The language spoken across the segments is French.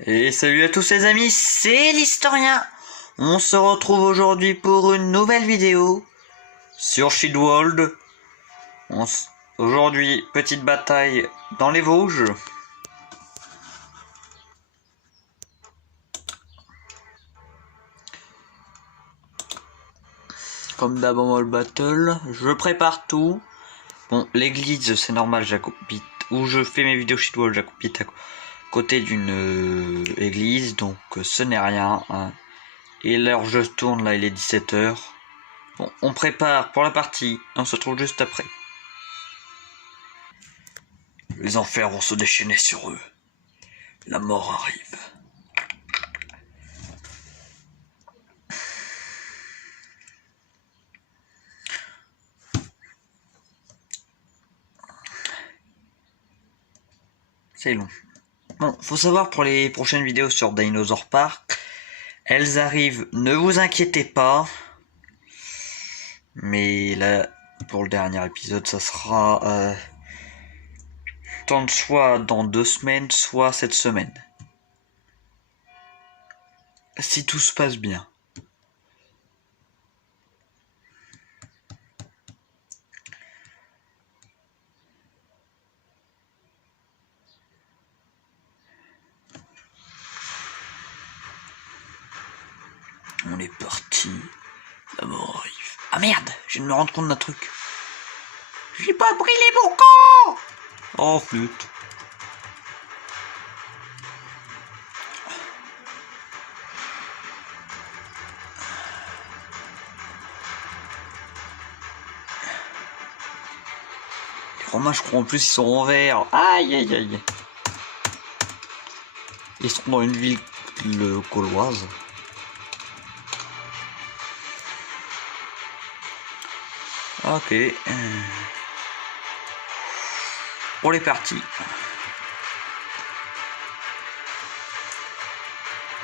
Et salut à tous les amis, c'est l'Historien. On se retrouve aujourd'hui pour une nouvelle vidéo sur Shieldworld. Aujourd'hui, petite bataille dans les Vosges. Comme d'hab en mode battle, je prépare tout. Bon, l'église, c'est normal, j'habite où je fais mes vidéos Shieldworld, j'habite à côté d'une église, donc ce n'est rien. Hein. Et l'heure je tourne, là il est 17h. Bon, on prépare pour la partie, on se retrouve juste après. Les enfers vont se déchaîner sur eux. La mort arrive. C'est long. Bon, faut savoir pour les prochaines vidéos sur Dinosaur Park, elles arrivent, ne vous inquiétez pas. Mais là, pour le dernier épisode, ça sera soit dans 2 semaines, soit cette semaine. Si tout se passe bien. On est parti. La mort arrive. Ah merde, je viens de me rendre compte d'un truc. J'ai pas brûlé mon camp. Oh flûte. Les Romains, je crois en plus, ils sont en vert. Aïe aïe aïe. Ils sont dans une ville gauloise. Ok. On est parti.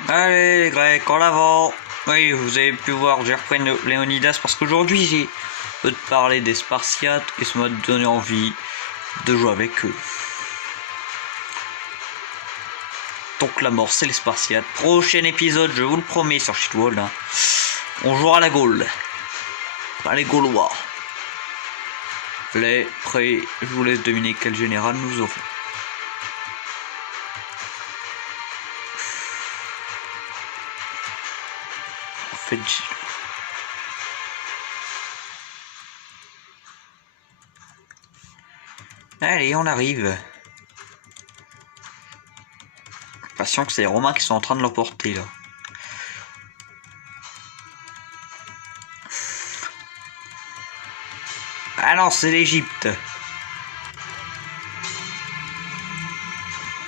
Allez les Grecs, en avant. Oui, vous avez pu voir, j'ai repris Léonidas parce qu'aujourd'hui j'ai peu de parler des Spartiates et ça m'a donné envie de jouer avec eux. Donc la mort, c'est les Spartiates. Prochain épisode, je vous le promets sur Shieldworld. Hein. On jouera à la Gaule. Pas les Gaulois. Les prêts, je vous laisse deviner quel général nous aurons. En fait, allez, on arrive. Patient que c'est les Romains qui sont en train de l'emporter là. Ah non, c'est l'Égypte.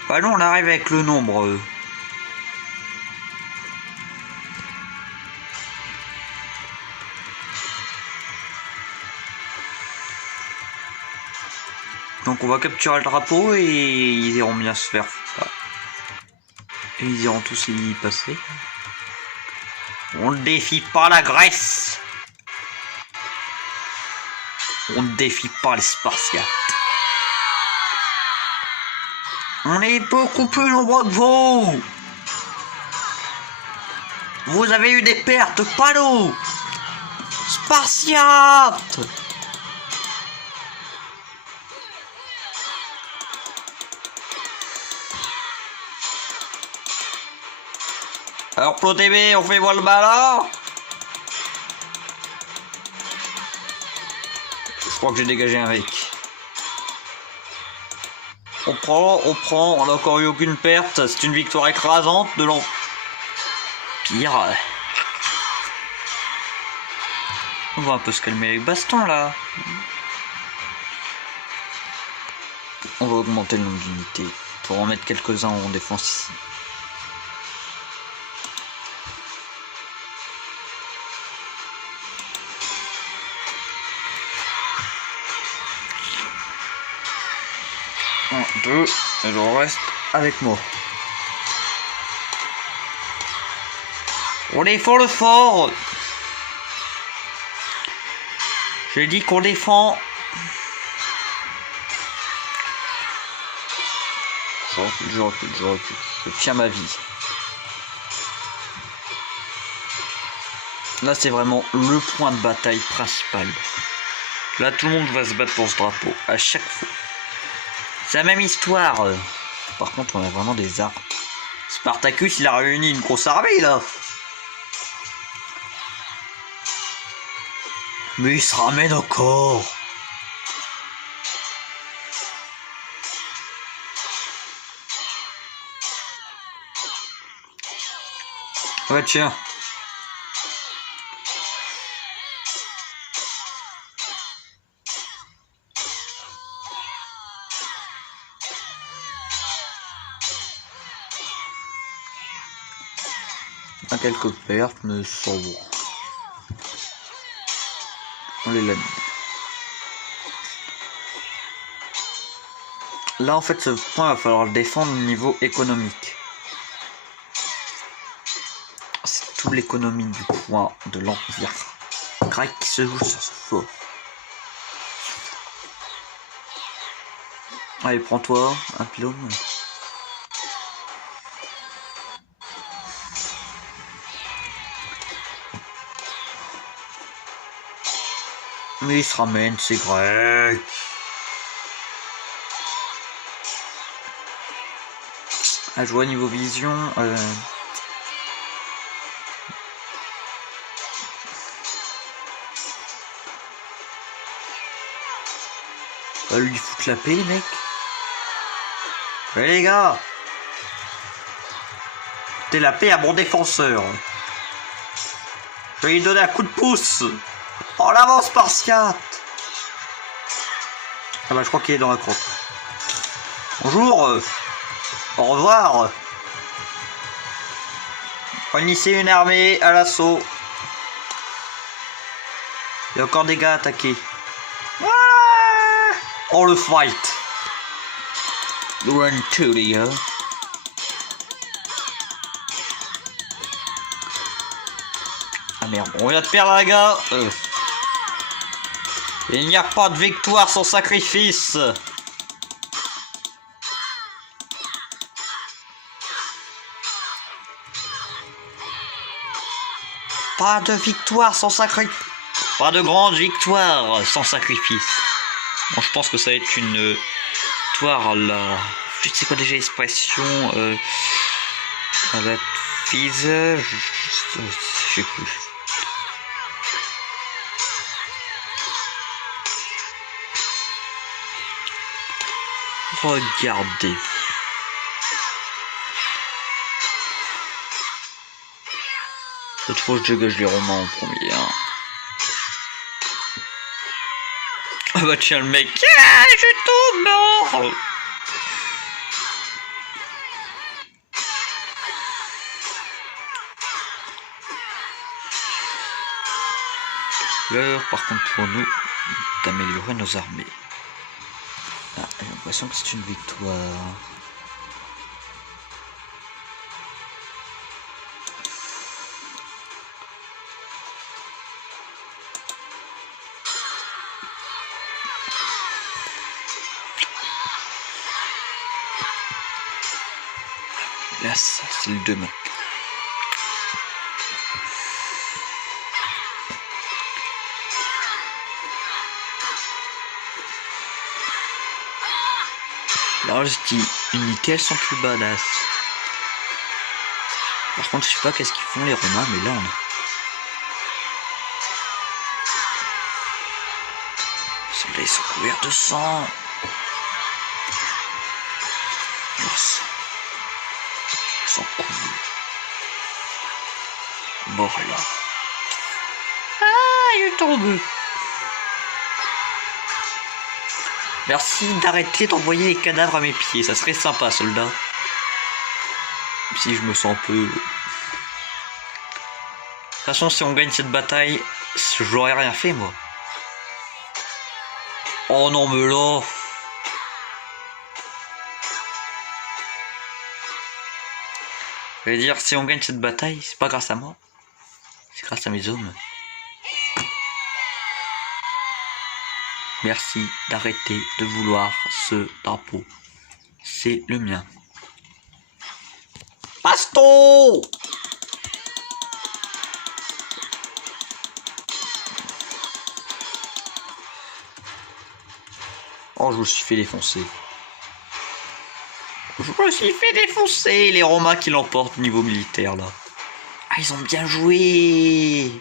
Bah non, on arrive avec le nombre. Donc on va capturer le drapeau et ils iront bien se faire. Et ils iront tous y passer. On ne défie pas la Grèce. On ne défie pas les Spartiates. On est beaucoup plus nombreux que vous. Vous avez eu des pertes, pas nous. Spartiates. Alors PloTV, on fait voir le malin. Je crois que j'ai dégagé un mec. On prend, on n'a encore eu aucune perte. C'est une victoire écrasante de l'Empire. On va un peu se calmer avec baston là. On va augmenter le nombre d'unités pour en mettre quelques-uns en défense ici. Un, deux, et le reste avec moi. On défend le fort. J'ai dit qu'on défend. Je recule. Je tiens ma vie. Là, c'est vraiment le point de bataille principal. Là, tout le monde va se battre pour ce drapeau, à chaque fois. C'est la même histoire. Par contre, on a vraiment des armes. Spartacus, il a réuni une grosse armée, là. Mais il se ramène encore. Ouais, tiens. À quelques pertes, mais sans bon. On les l'a mis. Là, en fait, ce point, il va falloir le défendre au niveau économique. C'est toute l'économie du point de l'Empire grec qui se joue sur ce fort. Allez, prends-toi un pylône. Mais il se ramène, c'est grec. À jouer niveau vision. Va lui foutre la paix, les mecs. Ouais, les gars. T'es la paix à mon défenseur. Je vais lui donner un coup de pouce. En avant, Spartiate. Ah bah, je crois qu'il est dans la crotte. Bonjour. Au revoir. Unissez une armée à l'assaut. Il y a encore des gars attaqués. Oh, le fight. Run to the Ah merde, on vient de perdre les gars. Il n'y a pas de victoire sans sacrifice. Pas de victoire sans sacrifice. Pas de grande victoire sans sacrifice. Bon, je pense que ça va être une victoire à la... Je sais quoi déjà l'expression à la fise. Je sais plus. Regardez. Cette fois, je dégage les Romains en premier. Hein. Ah bah tiens, le mec. Ah, je tombe mort. L'heure, par contre, pour nous, d'améliorer nos armées. Ah, j'ai l'impression que c'est une victoire. Là, ça, c'est le 2 mai. Alors, je dis, unités, elles sont plus badass. Par contre, je sais pas qu'est-ce qu'ils font les Romains, mais là, on a... Les soldats, ils sont couverts de sang. Yes. Ils sont couverts. Bon, là. Ah, il tombe. Merci d'arrêter d'envoyer les cadavres à mes pieds, ça serait sympa, soldat. Si je me sens un peu... De toute façon, si on gagne cette bataille, j'aurais rien fait, moi. Oh non, mais là... Je vais dire, si on gagne cette bataille, c'est pas grâce à moi. C'est grâce à mes hommes. Merci d'arrêter de vouloir ce drapeau. C'est le mien. marteau. Oh, je me suis fait défoncer. Je me suis fait défoncer. Les Romains qui l'emportent niveau militaire, là. Ah, ils ont bien joué.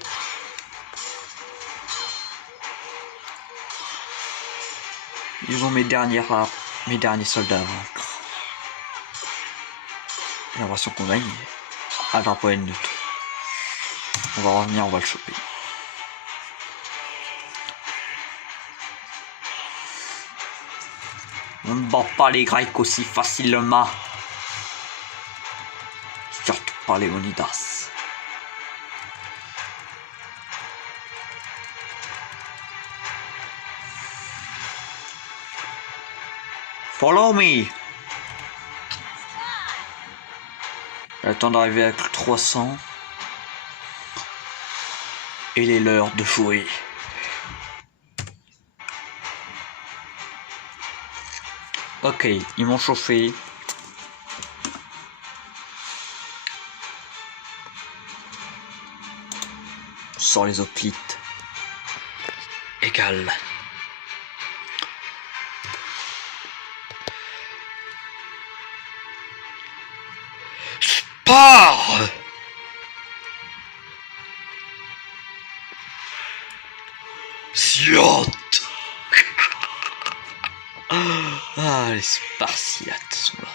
Ils ont mes derniers soldats. J'ai l'impression qu'on gagne. Ah, drapeau neutre. On va revenir, on va le choper. On ne bat pas les Grecs aussi facilement. Surtout pas les Léonidas. Follow me. J'attends d'arriver avec 300. Il est l'heure de jouer. Ok, ils m'ont chauffé. Sors les hoplites. Égal. Spare. Spartiate. Ah, les Spartiates sont là.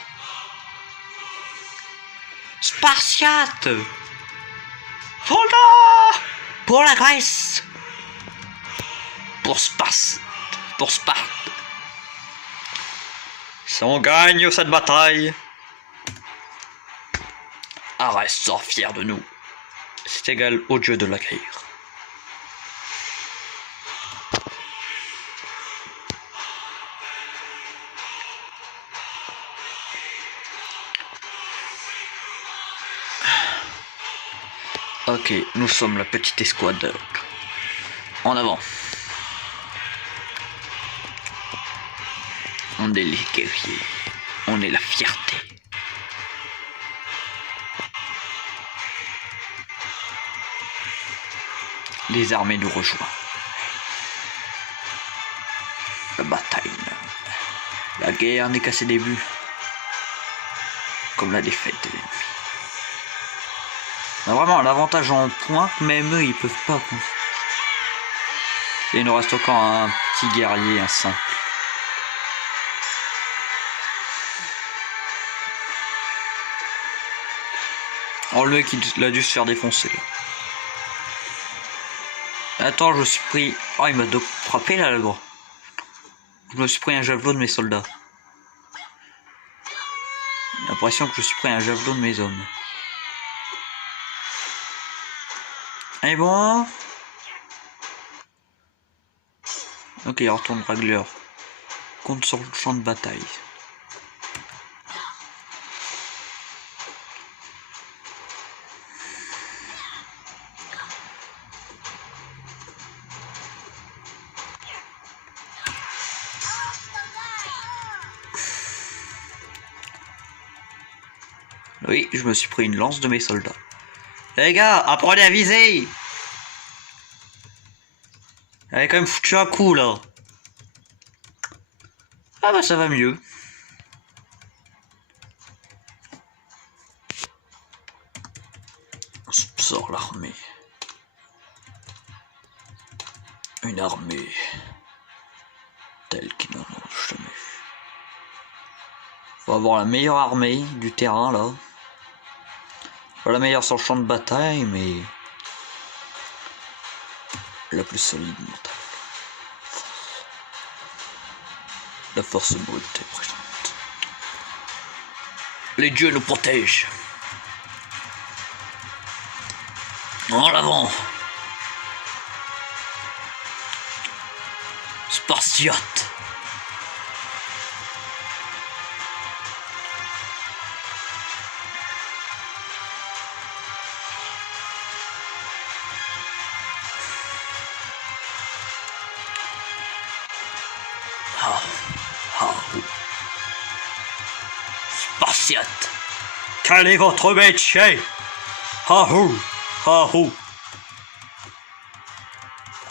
Spartiates. Soldats pour la Grèce. Pour Sparte. Si on gagne cette bataille, Arès sort fier de nous. C'est égal au dieu de la guerre. Ok, nous sommes la petite escouade. En avant. On est les guerriers. On est la fierté. Les armées nous rejoignent. La bataille. La guerre n'est qu'à ses débuts. Comme la défaite de l'ennemi. On a vraiment l'avantage en points, même eux ils peuvent pas. Et il nous reste encore un petit guerrier, un simple. Oh, le mec il a dû se faire défoncer là. Attends, je me suis pris. Oh, il m'a frappé là, le gros. Je me suis pris un javelot de mes soldats. J'ai l'impression que je suis pris un javelot de mes hommes. Et bon. Ok, il retourne Ragler. Compte sur le champ de bataille. Oui, je me suis pris une lance de mes soldats. Les gars, apprenez à viser. Elle a quand même foutu un coup là. Ah bah ça va mieux. On sort l'armée. Une armée telle qu'ils n'en ont jamais vu. Faut avoir la meilleure armée du terrain là. Pas la meilleure sur le champ de bataille, mais la plus solide mentale. La force brute est présente. Les dieux nous protègent. En l'avant. Spartiate. Spartiate. Quel est votre métier? Ahou, ahou.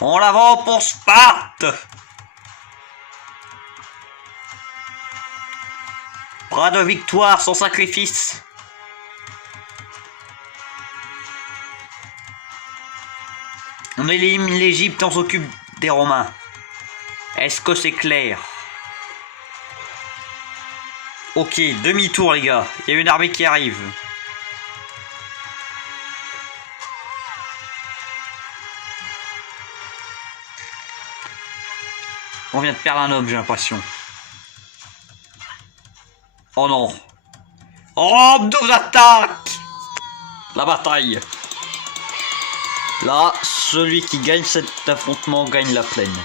En avant pour Sparte! Bras de victoire sans sacrifice. On élimine l'Égypte, on s'occupe des Romains. Est-ce que c'est clair? Ok, demi-tour les gars. Il y a une armée qui arrive. On vient de perdre un homme, j'ai l'impression. Oh non. Oh, deux attaques. La bataille. Là, celui qui gagne cet affrontement gagne la plaine.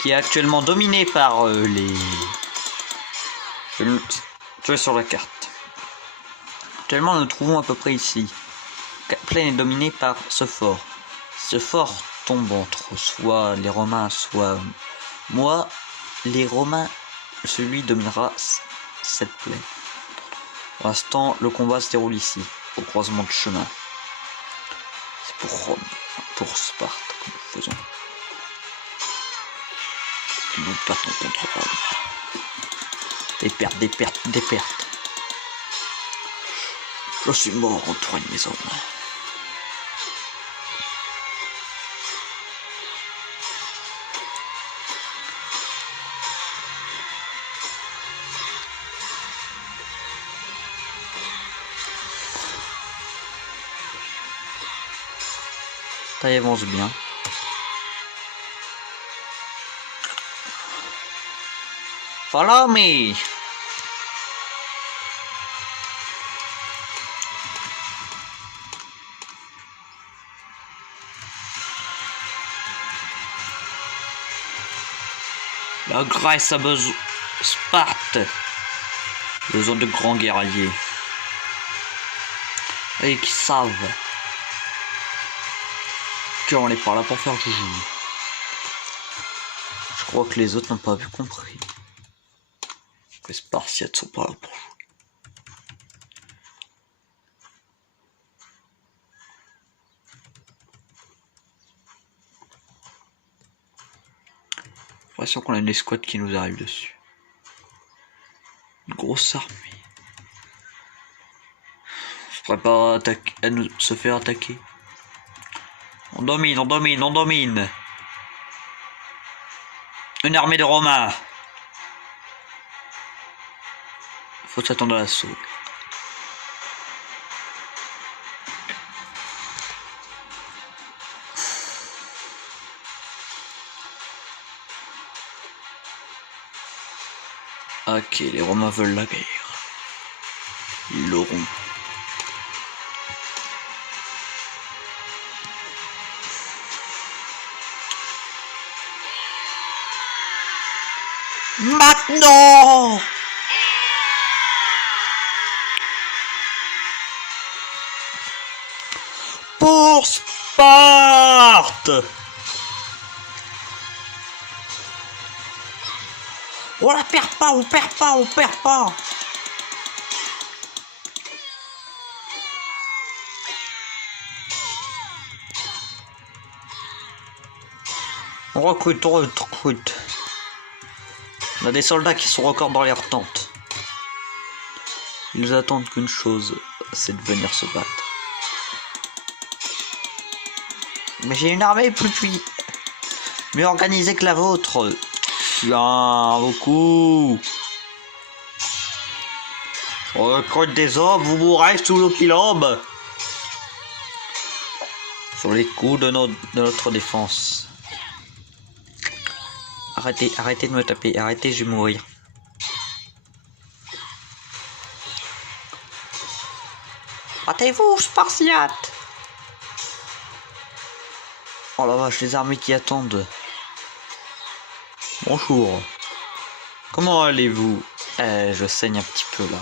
Qui est actuellement dominée par les... Je vais sur la carte. Actuellement, nous nous trouvons à peu près ici. La plaine est dominée par ce fort. Ce fort tombe entre soit les Romains, soit moi. Les Romains, celui dominera cette plaine. Pour l'instant, le combat se déroule ici, au croisement de chemin. C'est pour Rome, pour Sparte que nous faisons. Nous partons contre Rome. Des pertes, des pertes, des pertes. Je suis mort entouré de mes hommes. Ça avance bien. Follow me. La Grèce a besoin... Sparte. Besoin de grands guerriers. Et qui savent qu'on n'est pas là pour faire joujou. Je crois que les autres n'ont pas compris. Que les Spartiates sont pas là pour jouer. J'ai l'impression qu'on a une escouade qui nous arrive dessus. Une grosse armée. On se prépare à se faire attaquer. On domine, on domine, on domine. Une armée de Romains. Faut s'attendre à l'assaut. Ok, les Romains veulent la guerre. Ils l'auront. Maintenant! Pour Sparte! On la perd pas, on perd pas, on perd pas! On recrute, on recrute. On a des soldats qui sont encore dans leurs tentes. Ils attendent qu'une chose, c'est de venir se battre. Mais j'ai une armée plus mieux organisée que la vôtre. Tiens, beaucoup. Je recrute des hommes, vous mourrez sous le pylône. Sur les coups de notre défense. Arrêtez, arrêtez de me taper, arrêtez, je vais mourir. Battez-vous, Spartiates! Oh la vache, les armées qui attendent. Bonjour. Comment allez-vous? Je saigne un petit peu là.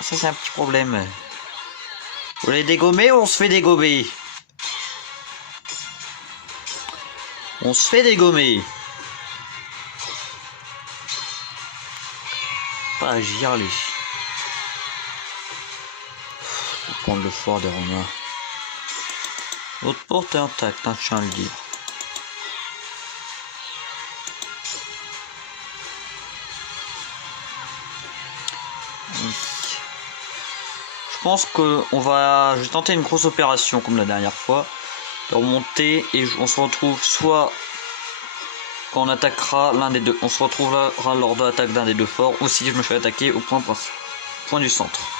Ça c'est un petit problème. Vous voulez dégommer ou on se fait dégommer? On se fait dégommer. pas agir les... Je vais prendre le fort des Romains. L'autre porte est intacte, hein, je tiens à le dire. Je pense que je vais tenter une grosse opération comme la dernière fois, de remonter et on se retrouve soit quand on attaquera l'un des deux, on se retrouvera lors de l'attaque d'un des deux forts, ou si je me fais attaquer au point du centre.